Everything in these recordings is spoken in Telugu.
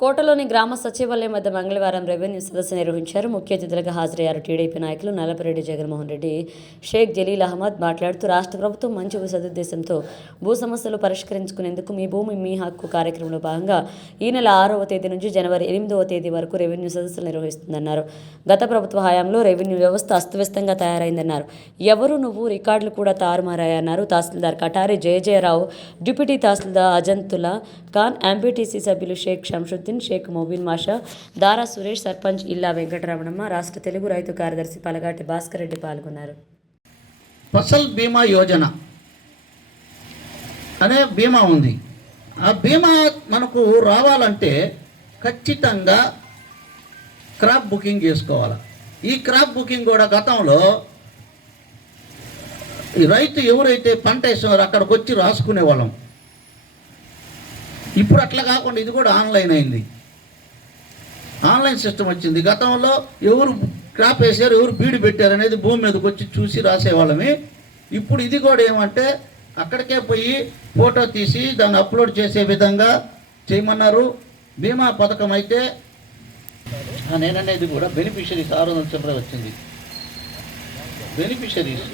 కోటలోని గ్రామ సచివాలయం వద్ద మంగళవారం రెవెన్యూ సదస్సు నిర్వహించారు. ముఖ్య అతిథులుగా హాజరయ్యారు టీడీపీ నాయకులు నల్లపరెడ్డి జగన్మోహన్ రెడ్డి షేక్ జలీల్ అహ్మద్ మాట్లాడుతూ రాష్ట్ర ప్రభుత్వం మంచి సదుద్దేశంతో భూ సమస్యలు పరిష్కరించుకునేందుకు మీ భూమి మీ హక్కు కార్యక్రమంలో భాగంగా ఈ నెల ఆరవ తేదీ నుంచి జనవరి ఎనిమిదవ తేదీ వరకు రెవెన్యూ సదస్సులు నిర్వహిస్తుందన్నారు. గత ప్రభుత్వ హయాంలో రెవెన్యూ వ్యవస్థ అస్తవ్యస్తంగా తయారైందన్నారు. ఎవరు నువ్వు? రికార్డులు కూడా తారుమారాయన్నారు. తహసీల్దార్ కటారి జయజయరావు డిప్యూటీ తహసీల్దార్ అజంతుల్లా ఖాన్ ఎంపీటీసీ సభ్యులు షేక్ షంషుద్దీన్ షేక్ మొబిన్ మాషా దారా సురేష్ సర్పంచ్ ఇల్లా వెంకటరమణమ్మ రాష్ట్ర తెలుగు రైతు కార్యదర్శి పలగాటి భాస్కర్ రెడ్డి పాల్గొన్నారు. ఫసల్ బీమా యోజన. అనే బీమా ఉంది. ఆ బీమా మనకు రావాలంటే ఖచ్చితంగా క్రాప్ బుకింగ్ చేసుకోవాలి. ఈ క్రాప్ బుకింగ్ కూడా గతంలో ఈ రైతు ఎవరైతే పంట వేసారో అక్కడికి వచ్చి రాసుకునే వాళ్ళం ఇప్పుడు అట్లా కాకుండా ఇది కూడా ఆన్లైన్ అయింది. ఆన్లైన్ సిస్టమ్ వచ్చింది. గతంలో ఎవరు క్రాప్ వేసారు ఎవరు బీడు పెట్టారు అనేది భూమి మీదకి వచ్చి చూసి రాసేవాళ్ళమే. ఇప్పుడు ఇది కూడా ఏమంటే అక్కడికే పోయి ఫోటో తీసి దాన్ని అప్లోడ్ చేసే విధంగా చేయమన్నారు. బీమా పథకం అయితే నేననేది కూడా బెనిఫిషరీస్ ఆరు వందల చిల్లర వచ్చింది. బెనిఫిషరీస్.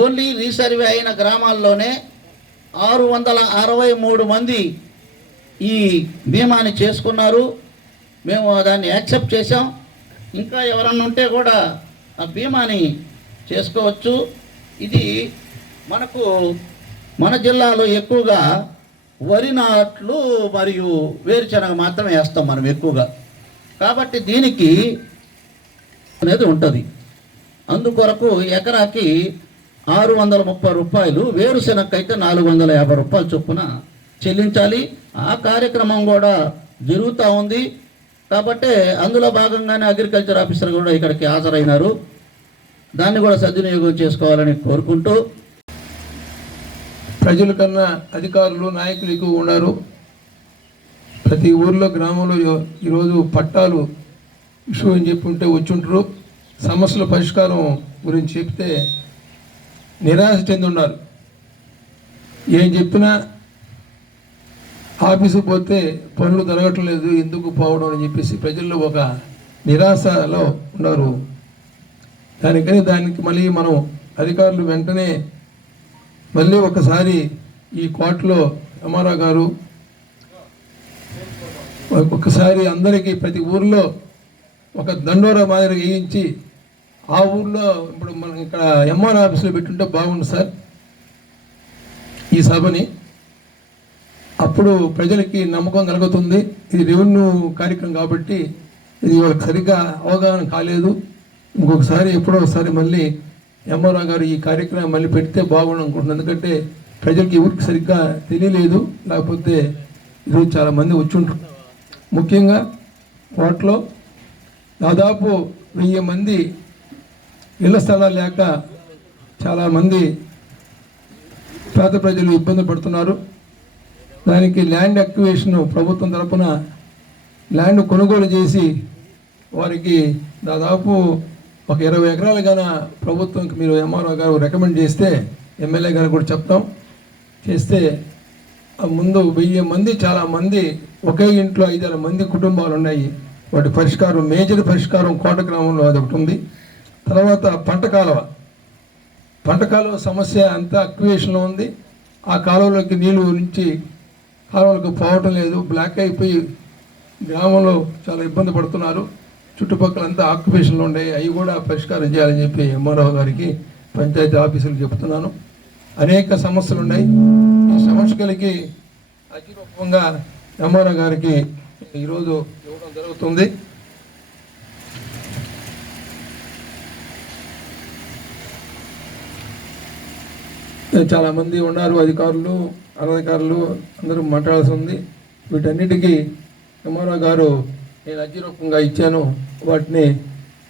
ఓన్లీ రీసర్వే అయిన గ్రామాల్లోనే ఆరు వందల అరవై మూడు మంది ఈ బీమాని చేసుకున్నారు. మేము దాన్ని యాక్సెప్ట్ చేసాం ఇంకా ఎవరన్నా ఉంటే కూడా ఆ బీమాని చేసుకోవచ్చు. ఇది మనకు మన జిల్లాలో ఎక్కువగా వరి నాట్లు మరియు వేరుశనగ మాత్రమే వేస్తాం మనం ఎక్కువగా. కాబట్టి దీనికి అనేది ఉంటుంది. అందుకొరకు ఎకరాకి ఆరు వందల ముప్పై రూపాయలు వేరుశెనక్కైతే నాలుగు వందల యాభై రూపాయలు చొప్పున చెల్లించాలి. ఆ కార్యక్రమం కూడా జరుగుతూ ఉంది. కాబట్టి అందులో భాగంగానే అగ్రికల్చర్ ఆఫీసర్ కూడా ఇక్కడికి హాజరైనారు. దాన్ని కూడా సద్వినియోగం చేసుకోవాలని కోరుకుంటూ ప్రజల కన్నా అధికారులు నాయకులు ఎక్కువ ఉన్నారు. ప్రతి ఊర్లో గ్రామంలో ఈరోజు పట్టాలు ఇష్యూ అని చెప్పి ఉంటే వచ్చుంటారు సమస్యల పరిష్కారం గురించి చెప్తే నిరాశ చెందున్నారు ఏం చెప్పినా ఆఫీసు పోతే పనులు జరగట్లేదు ఎందుకు పోవడం అని చెప్పేసి ప్రజల్లో ఒక నిరాశలో ఉన్నారు. దానికని దానికి మళ్ళీ మనం అధికారులు వెంటనే మళ్ళీ ఒకసారి ఈ కోర్టులో ఎంఆర్ఓ గారు ఒక్కసారి అందరికీ ప్రతి ఊర్లో ఒక దండోరా మాదిరి వేయించి ఆ ఊర్లో ఇప్పుడు మనం ఇక్కడ ఎంఆర్ ఆఫీస్లో పెట్టుంటే బాగుండు సార్. ఈ సభని. అప్పుడు ప్రజలకి నమ్మకం కలుగుతుంది. ఇది రెవెన్యూ కార్యక్రమం కాబట్టి ఇది వాళ్ళకి సరిగ్గా అవగాహన కాలేదు. ఇంకొకసారి ఎప్పుడో ఒకసారి మళ్ళీ ఎంఆర్ఓ గారు ఈ కార్యక్రమం మళ్ళీ పెడితే బాగుండు అనుకుంటున్నాను. ఎందుకంటే ప్రజలకి ఊరికి సరిగ్గా తెలియలేదు. లేకపోతే ఈరోజు చాలామంది వచ్చుంటారు ముఖ్యంగా వాటిలో దాదాపు వెయ్యి మంది ఇళ్ళ స్థలాలు లేక చాలామంది పేద ప్రజలు ఇబ్బంది పడుతున్నారు. దానికి ల్యాండ్ అక్యువేషన్ ప్రభుత్వం తరపున ల్యాండ్ కొనుగోలు చేసి వారికి దాదాపు ఒక ఇరవై ఎకరాలు గాన ప్రభుత్వంకి మీరు ఎంఆర్ఓ గారు రికమెండ్ చేస్తే ఎమ్మెల్యే గారు కూడా చెప్తాం చేస్తే ముందు వెయ్యి మంది చాలా మంది ఒకే ఇంట్లో ఐదారు మంది కుటుంబాలు ఉన్నాయి. వాటి పరిష్కారం మేజర్ పరిష్కారం కోట గ్రామంలో అది ఒకటి ఉంది. తర్వాత పంట కాలువ. పంట కాలువ సమస్య అంతా అక్వేషన్లో ఉంది. ఆ కాలువలోకి నీళ్ళు నుంచి కాలువలకు పోవటం లేదు. బ్లాక్ అయిపోయి గ్రామంలో చాలా ఇబ్బంది పడుతున్నారు. చుట్టుపక్కల అంతా ఆక్యుపేషన్లు ఉన్నాయి అవి కూడా పరిష్కారం చేయాలని చెప్పి ఎంఆర్ఓ గారికి పంచాయతీ ఆఫీసులు చెప్తున్నాను. అనేక సమస్యలు ఉన్నాయి. ఈ సమస్యలకి అతిరూపంగా ఎంఆర్ఓ గారికి ఈరోజు ఇవ్వడం జరుగుతుంది. చాలామంది ఉన్నారు అధికారులు అనధికారులు అందరూ మాట్లాడాల్సి ఉంది. వీటన్నిటికీ ఎంఆర్ఓ గారు నేను అర్జీరూపంగా ఇచ్చాను. వాటిని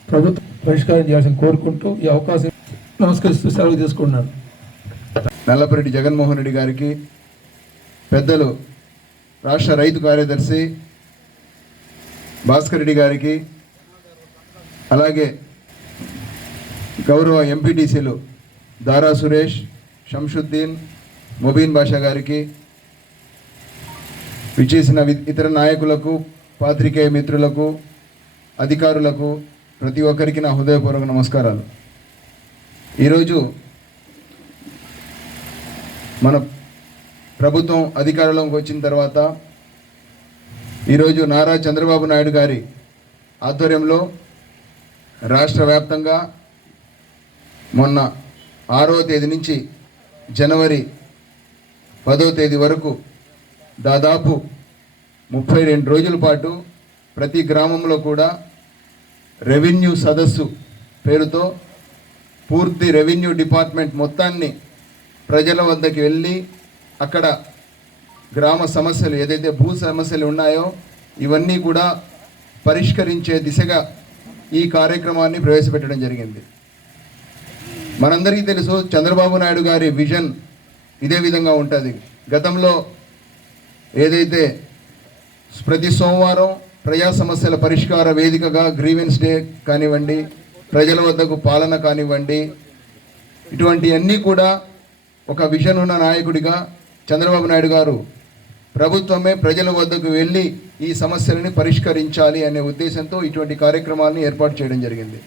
ప్రభుత్వం పరిష్కారం చేయాల్సిన కోరుకుంటూ ఈ అవకాశం నమస్కరిస్తూ సెలవు తీసుకున్నాను నల్లపరెడ్డి జగన్మోహన్ రెడ్డి గారికి పెద్దలు రాష్ట్ర రైతు కార్యదర్శి భాస్కర్ రెడ్డి గారికి అలాగే గౌరవ ఎంపీటీసీలు దారా సురేష్ షంషుద్దీన్ ముబీన్ బాషా గారికి విచ్చేసిన వి- ఇతర నాయకులకు పాత్రికేయ మిత్రులకు అధికారులకు ప్రతి ఒక్కరికి నా హృదయపూర్వక నమస్కారాలు. ఈరోజు మన ప్రభుత్వం అధికారంలోకి వచ్చిన తర్వాత ఈరోజు నారా చంద్రబాబు నాయుడు గారి ఆధ్వర్యంలో రాష్ట్ర వ్యాప్తంగా మొన్న ఆరవ తేదీ నుంచి జనవరి పదో తేదీ వరకు దాదాపు ముప్పై రెండు రోజుల పాటు ప్రతి గ్రామంలో కూడా రెవెన్యూ సదస్సు పేరుతో పూర్తి రెవెన్యూ డిపార్ట్మెంట్ మొత్తాన్ని ప్రజల వద్దకి వెళ్ళి అక్కడ గ్రామ సమస్యలు ఏదైతే భూ సమస్యలు ఉన్నాయో ఇవన్నీ కూడా పరిష్కరించే దిశగా ఈ కార్యక్రమాన్ని ప్రవేశపెట్టడం జరిగింది. మనందరికీ తెలుసు చంద్రబాబు నాయుడు గారి విజన్ ఇదే విధంగా ఉంటుంది. గతంలో ఏదైతే ప్రతి సోమవారం ప్రజా సమస్యల పరిష్కార వేదికగా గ్రీవెన్స్ డే కానివ్వండి ప్రజల వద్దకు పాలన కానివ్వండి ఇటువంటివన్నీ కూడా ఒక విజన్ ఉన్న నాయకుడిగా చంద్రబాబు నాయుడు గారు ప్రభుత్వమే ప్రజల వద్దకు వెళ్ళి ఈ సమస్యలని పరిష్కరించాలి అనే ఉద్దేశంతో ఇటువంటి కార్యక్రమాలను ఏర్పాటు చేయడం జరిగింది.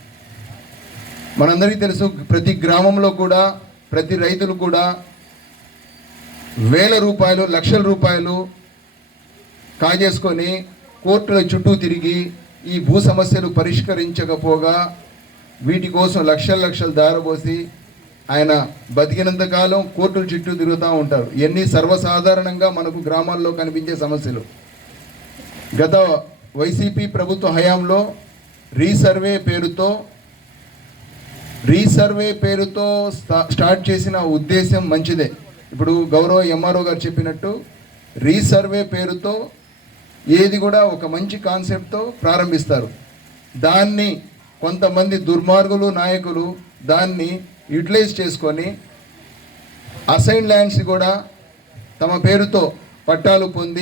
మనందరికీ తెలుసు ప్రతి గ్రామంలో కూడా ప్రతి రైతులు కూడా వేల రూపాయలు లక్షల రూపాయలు కాజేసుకొని కోర్టుల చుట్టూ తిరిగి ఈ భూ సమస్యలు పరిష్కరించకపోగా వీటి కోసం లక్షల లక్షలు దారబోసి ఆయన బతికినంత కాలం కోర్టుల చుట్టూ తిరుగుతూ ఉంటారు. ఎన్ని సర్వసాధారణంగా మనకు గ్రామాల్లో కనిపించే సమస్యలు. గత వైసీపీ ప్రభుత్వ హయాంలో రీసర్వే పేరుతో రీసర్వే పేరుతో స్టా- స్టార్ట్ చేసిన ఉద్దేశం మంచిదే. ఇప్పుడు గౌరవ ఎంఆర్ఓ గారు చెప్పినట్టు రీసర్వే పేరుతో ఏది కూడా ఒక మంచి కాన్సెప్ట్తో ప్రారంభిస్తారు. దాన్ని కొంతమంది దుర్మార్గులు నాయకులు దాన్ని యూటిలైజ్ చేసుకొని అసైన్ ల్యాండ్స్ కూడా తమ పేరుతో పట్టాలు పొంది